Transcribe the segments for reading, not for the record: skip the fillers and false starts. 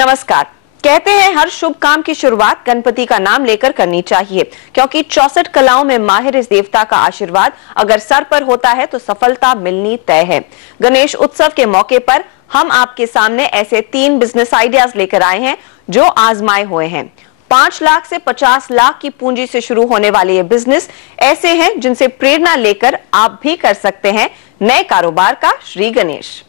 नमस्कार। कहते हैं हर शुभ काम की शुरुआत गणपति का नाम लेकर करनी चाहिए, क्योंकि 64 कलाओं में माहिर इस देवता का आशीर्वाद अगर सर पर होता है तो सफलता मिलनी तय है। गणेश उत्सव के मौके पर हम आपके सामने ऐसे 3 बिजनेस आइडियाज लेकर आए हैं जो आजमाए हुए हैं। 5 लाख से 50 लाख की पूंजी से शुरू होने वाले ये बिजनेस ऐसे हैं जिनसे प्रेरणा लेकर आप भी कर सकते हैं नए कारोबार का श्री गणेश।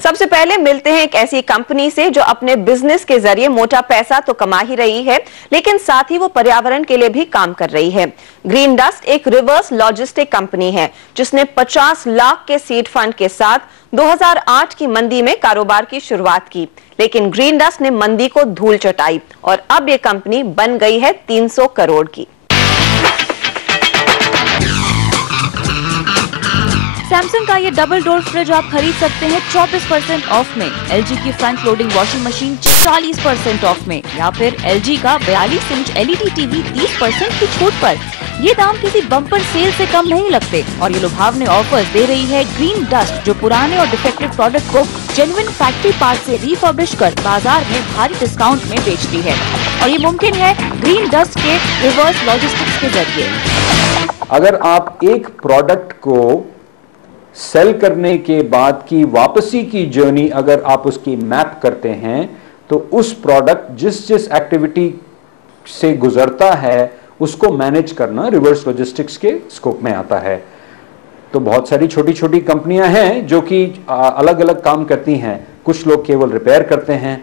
सबसे पहले मिलते हैं एक ऐसी कंपनी से जो अपने बिजनेस के जरिए मोटा पैसा तो कमा ही रही है, लेकिन साथ ही वो पर्यावरण के लिए भी काम कर रही है। ग्रीन डस्ट एक रिवर्स लॉजिस्टिक कंपनी है जिसने 50 लाख के सीड फंड के साथ 2008 की मंदी में कारोबार की शुरुआत की, लेकिन ग्रीन डस्ट ने मंदी को धूल चटाई और अब ये कंपनी बन गई है 300 करोड़ की। सैमसंग का ये डबल डोर फ्रिज आप खरीद सकते हैं 24% ऑफ में, एलजी की front loading washing machine 40% of में, या फिर एलजी का 42 इंच एलईडी टीवी 30% की छूट पर। ये दाम किसी बम्पर सेल से कम नहीं लगते और ये लुभावने ऑफर्स दे रही है ग्रीन डस्ट, जो पुराने और डिफेक्टेड प्रोडक्ट को जेन्युइन फैक्ट्री पार्ट से रिफर्बिश कर बाजार में भारी डिस्काउंट में बेचती है। और ये मुमकिन है ग्रीन डस्ट के रिवर्स लॉजिस्टिक्स के जरिए। अगर आप एक प्रोडक्ट को सेल करने के बाद की वापसी की जर्नी अगर आप उसकी मैप करते हैं तो उस प्रोडक्ट जिस एक्टिविटी से गुजरता है उसको मैनेज करना रिवर्स लॉजिस्टिक्स के स्कोप में आता है। तो बहुत सारी छोटी छोटी कंपनियां हैं जो कि अलग अलग काम करती हैं। कुछ लोग केवल रिपेयर करते हैं,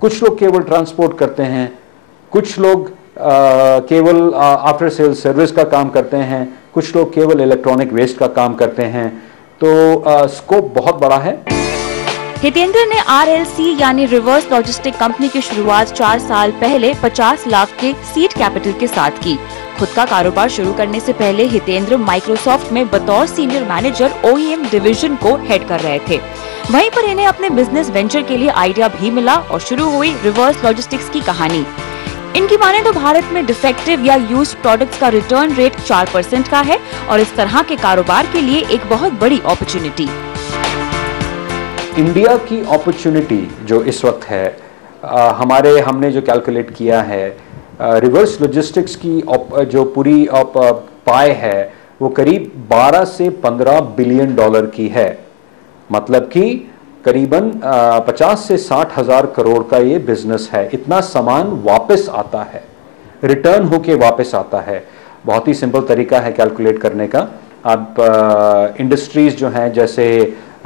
कुछ लोग केवल ट्रांसपोर्ट करते हैं, कुछ लोग केवल आफ्टर सेल सर्विस का काम करते हैं, कुछ लोग केवल इलेक्ट्रॉनिक वेस्ट का काम करते हैं। तो स्कोप बहुत बड़ा है। हितेंद्र ने RLC यानी रिवर्स लॉजिस्टिक कंपनी की शुरुआत 4 साल पहले 50 लाख के सीड कैपिटल के साथ की। खुद का कारोबार शुरू करने से पहले हितेंद्र माइक्रोसॉफ्ट में बतौर सीनियर मैनेजर OEM डिवीजन को हेड कर रहे थे। वहीं पर इन्हें अपने बिजनेस वेंचर के लिए आइडिया भी मिला और शुरू हुई रिवर्स लॉजिस्टिक्स की कहानी। इनकी माने तो भारत में डिफेक्टिव या यूज्ड प्रोडक्ट्स का रिटर्न रेट 4% का है और इस तरह के कारोबार के लिए एक बहुत बड़ी अपॉर्चुनिटी। इंडिया की अपॉर्चुनिटी जो इस वक्त है, हमने जो कैलकुलेट किया है, रिवर्स लॉजिस्टिक्स की जो पूरी पाई है वो करीब 12 से 15 बिलियन डॉलर की है। मतलब कि करीबन 50 से 60 हजार करोड़ का ये बिजनेस है। इतना सामान वापस आता है, रिटर्न होके वापस आता है। बहुत ही सिंपल तरीका है कैलकुलेट करने का। आप इंडस्ट्रीज जो हैं जैसे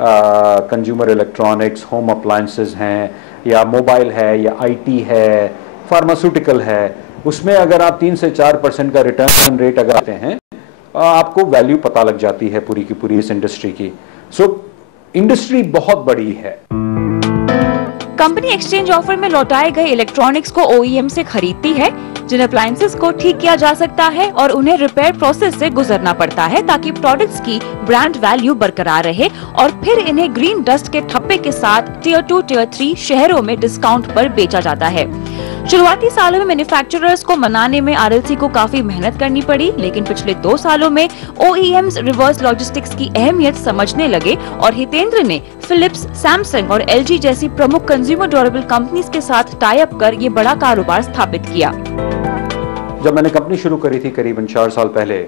कंज्यूमर इलेक्ट्रॉनिक्स, होम अप्लायंसेस हैं, या मोबाइल है, या IT है, फार्मास्यूटिकल है, उसमें अगर आप 3 से 4% का रिटर्न रेट अगर आते हैं आपको वैल्यू पता लग जाती है पूरी की पूरी इस इंडस्ट्री की। इंडस्ट्री बहुत बड़ी है। कंपनी एक्सचेंज ऑफर में लौटाए गए इलेक्ट्रॉनिक्स को OEM से खरीदती है, जिन अप्लायंसेस को ठीक किया जा सकता है और उन्हें रिपेयर प्रोसेस से गुजरना पड़ता है ताकि प्रोडक्ट्स की ब्रांड वैल्यू बरकरार रहे, और फिर इन्हें ग्रीन डस्ट के ठप्पे के साथ Tier 2, Tier 3 शहरों में डिस्काउंट पर बेचा जाता है। शुरुआती सालों में मैन्युफैक्चरर्स को मनाने में RLC को काफी मेहनत करनी पड़ी, लेकिन पिछले 2 सालों में OEMs रिवर्स लॉजिस्टिक्स की अहमियत समझने लगे और हितेंद्र ने फिलिप्स, सैमसंग और LG जैसी प्रमुख कंज्यूमर ड्यूरेबल कंपनीज के साथ टाई अप कर ये बड़ा कारोबार स्थापित किया। जब मैंने कंपनी शुरू करी थी करीबन 4 साल पहले,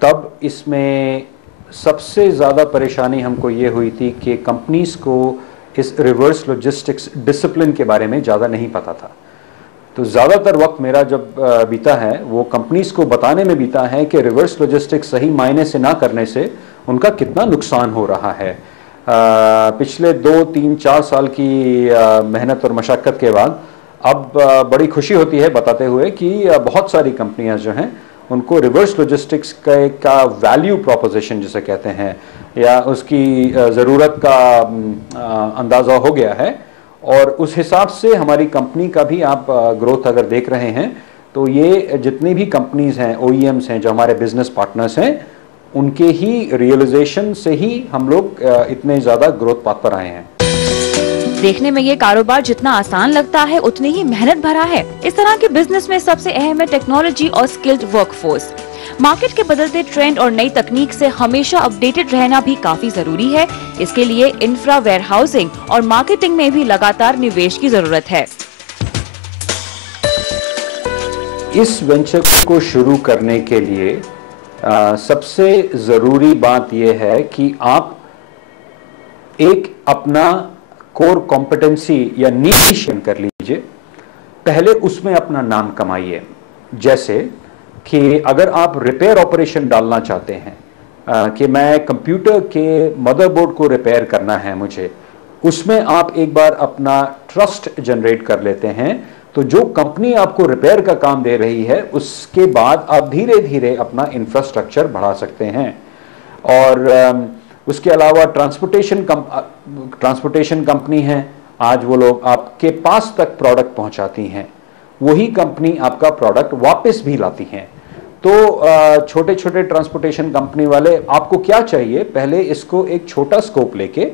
तब इसमें सबसे ज्यादा परेशानी हमको ये हुई थी कि कंपनीज को इस रिवर्स लॉजिस्टिक्स डिसिप्लिन के बारे में ज़्यादा नहीं पता था। तो ज़्यादातर वक्त मेरा जब बीता है वो कंपनीज को बताने में बीता है कि रिवर्स लॉजिस्टिक्स सही मायने से ना करने से उनका कितना नुकसान हो रहा है। पिछले 2, 3, 4 साल की मेहनत और मशक्क़त के बाद अब बड़ी खुशी होती है बताते हुए कि बहुत सारी कंपनियां जो हैं उनको रिवर्स लॉजिस्टिक्स का वैल्यू प्रोपोजिशन जिसे कहते हैं, या उसकी ज़रूरत का अंदाज़ा हो गया है। और उस हिसाब से हमारी कंपनी का भी आप ग्रोथ अगर देख रहे हैं तो ये जितनी भी कंपनीज हैं, OEMs हैं, जो हमारे बिजनेस पार्टनर्स हैं, उनके ही रियलाइजेशन से ही हम लोग इतने ज़्यादा ग्रोथ पाथ पर आए हैं। देखने में ये कारोबार जितना आसान लगता है उतनी ही मेहनत भरा है। इस तरह के बिजनेस में सबसे अहम है टेक्नोलॉजी और स्किल्ड वर्कफोर्स। मार्केट के बदलते ट्रेंड और नई तकनीक से हमेशा अपडेटेड रहना भी काफी जरूरी है। इसके लिए इंफ्रा, वेयरहाउसिंग और मार्केटिंग में भी लगातार निवेश की जरूरत है। इस वेंचर को शुरू करने के लिए सबसे ज़रूरी बात यह है कि आप एक अपना कोर कॉम्पिटेंसी या नीश कर लीजिए, पहले उसमें अपना नाम कमाइए। जैसे कि अगर आप रिपेयर ऑपरेशन डालना चाहते हैं कि मैं कंप्यूटर के मदरबोर्ड को रिपेयर करना है मुझे, उसमें आप एक बार अपना ट्रस्ट जनरेट कर लेते हैं, तो जो कंपनी आपको रिपेयर का काम दे रही है उसके बाद आप धीरे धीरे अपना इंफ्रास्ट्रक्चर बढ़ा सकते हैं। और उसके अलावा ट्रांसपोर्टेशन कंपनी है, आज वो लोग आपके पास तक प्रोडक्ट पहुंचाती हैं, वही कंपनी आपका प्रोडक्ट वापस भी लाती हैं। तो छोटे छोटे ट्रांसपोर्टेशन कंपनी वाले, आपको क्या चाहिए, पहले इसको एक छोटा स्कोप लेके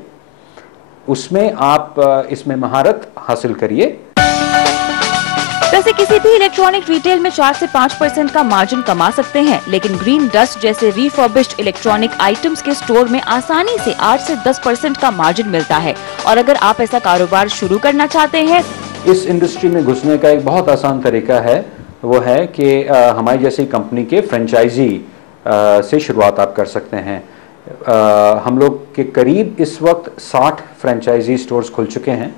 उसमें आप इसमें महारत हासिल करिए। वैसे किसी भी इलेक्ट्रॉनिक रिटेल में 4 से 5% का मार्जिन कमा सकते हैं, लेकिन ग्रीन डस्ट जैसे रिफर्बिश्ड इलेक्ट्रॉनिक आइटम्स के स्टोर में आसानी से 8 से 10% का मार्जिन मिलता है। और अगर आप ऐसा कारोबार शुरू करना चाहते हैं, इस इंडस्ट्री में घुसने का एक बहुत आसान तरीका है, वो है कि हमारी जैसी कंपनी के फ्रेंचाइजी से शुरुआत आप कर सकते हैं। हम लोग के करीब इस वक्त 60 फ्रेंचाइजी स्टोर्स खुल चुके हैं।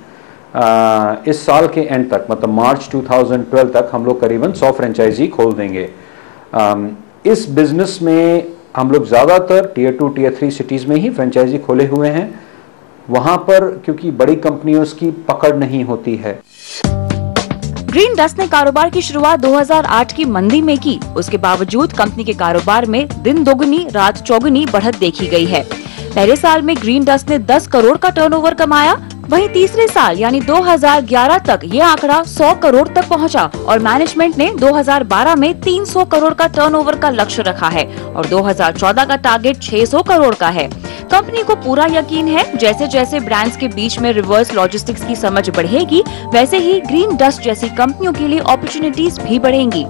इस साल के एंड तक, मतलब मार्च 2012 तक, हम लोग करीबन 100 फ्रेंचाइजी खोल देंगे। इस बिजनेस में हम लोग ज़्यादातर टियर 2, टियर 3 सिटीज़ में ही फ्रेंचाइजी खोले हुए हैं। वहाँ पर क्योंकि बड़ी कंपनियों की पकड़ नहीं होती है। ग्रीन डस्ट ने कारोबार की शुरुआत 2008 की मंदी में की। उसके बावजूद कंपनी के कारोबार में दिन दोगुनी रात चौगुनी बढ़त देखी गई है। पहले साल में ग्रीन डस्ट ने 10 करोड़ का टर्नओवर कमाया, वहीं तीसरे साल यानी 2011 तक ये आंकड़ा 100 करोड़ तक पहुंचा और मैनेजमेंट ने 2012 में 300 करोड़ का टर्नओवर का लक्ष्य रखा है और 2014 का टारगेट 600 करोड़ का है। कंपनी को पूरा यकीन है जैसे जैसे ब्रांड्स के बीच में रिवर्स लॉजिस्टिक्स की समझ बढ़ेगी, वैसे ही ग्रीन डस्ट जैसी कंपनियों के लिए अपॉर्चुनिटीज भी बढ़ेंगी।